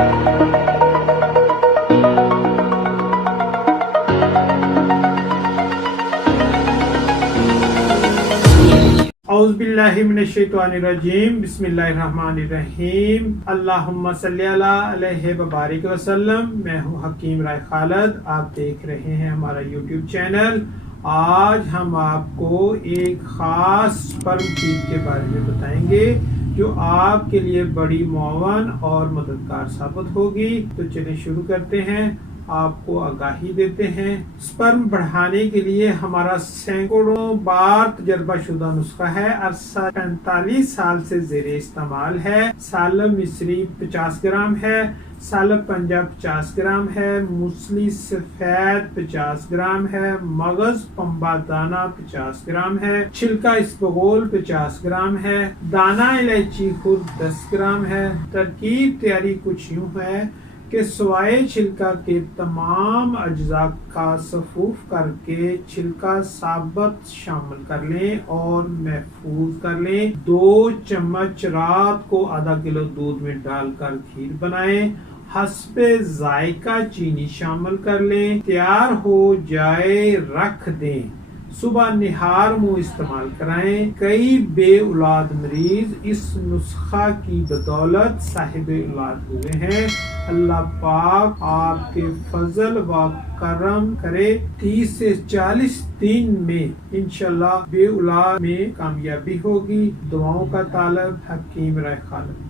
औज़ुबिल्लाहिमिनश्शैतानिर्रजीम बिस्मिल्लाहिर्रहमानिर्रहीम अल्लाहुम्मा सल्ली अला अलैहि व बारिक वसल्लम। मैं हूँ हकीम राय खालिद, आप देख रहे हैं हमारा यूट्यूब चैनल। आज हम आपको एक ख़ास स्पर्म फीड के बारे में बताएंगे जो आपके लिए बड़ी मुआवन और मददगार साबित होगी। तो चलिए शुरू करते हैं, आपको आगाही देते हैं। स्पर्म बढ़ाने के लिए हमारा सैकड़ों बार तजर्बाशुदा नुस्खा है। अरसा 45 साल से जेरे इस्तेमाल है। सालम मिस्री 50 ग्राम है, सालम पंजाब 50 ग्राम है, मूसली सफेद 50 ग्राम है, मगज पंबा दाना 50 ग्राम है, छिलका इसबगोल 50 ग्राम है, दाना इलायची खुद 10 ग्राम है। तरकीब तैयारी कुछ यूँ है कि सवाए छिलका के तमाम अज्जा का सफूफ करके छिलका साबत शामिल कर लें और महफूज कर लें। 2 चम्मच रात को आधा किलो दूध में डालकर खीर बनाएं। हस्बे जायका चीनी शामिल कर लें। तैयार हो जाए रख दें। सुबह निहार मुंह इस्तेमाल कराएं। कई बे औलाद मरीज इस नुस्खा की बदौलत साहिब औलाद हुए हैं। अल्लाह पाक आपके फजल व करम करे। 30 से 40 दिन में इंशाल्लाह बे औलाद में कामयाबी होगी। दुआओं का तालब हकीम राय खालिद।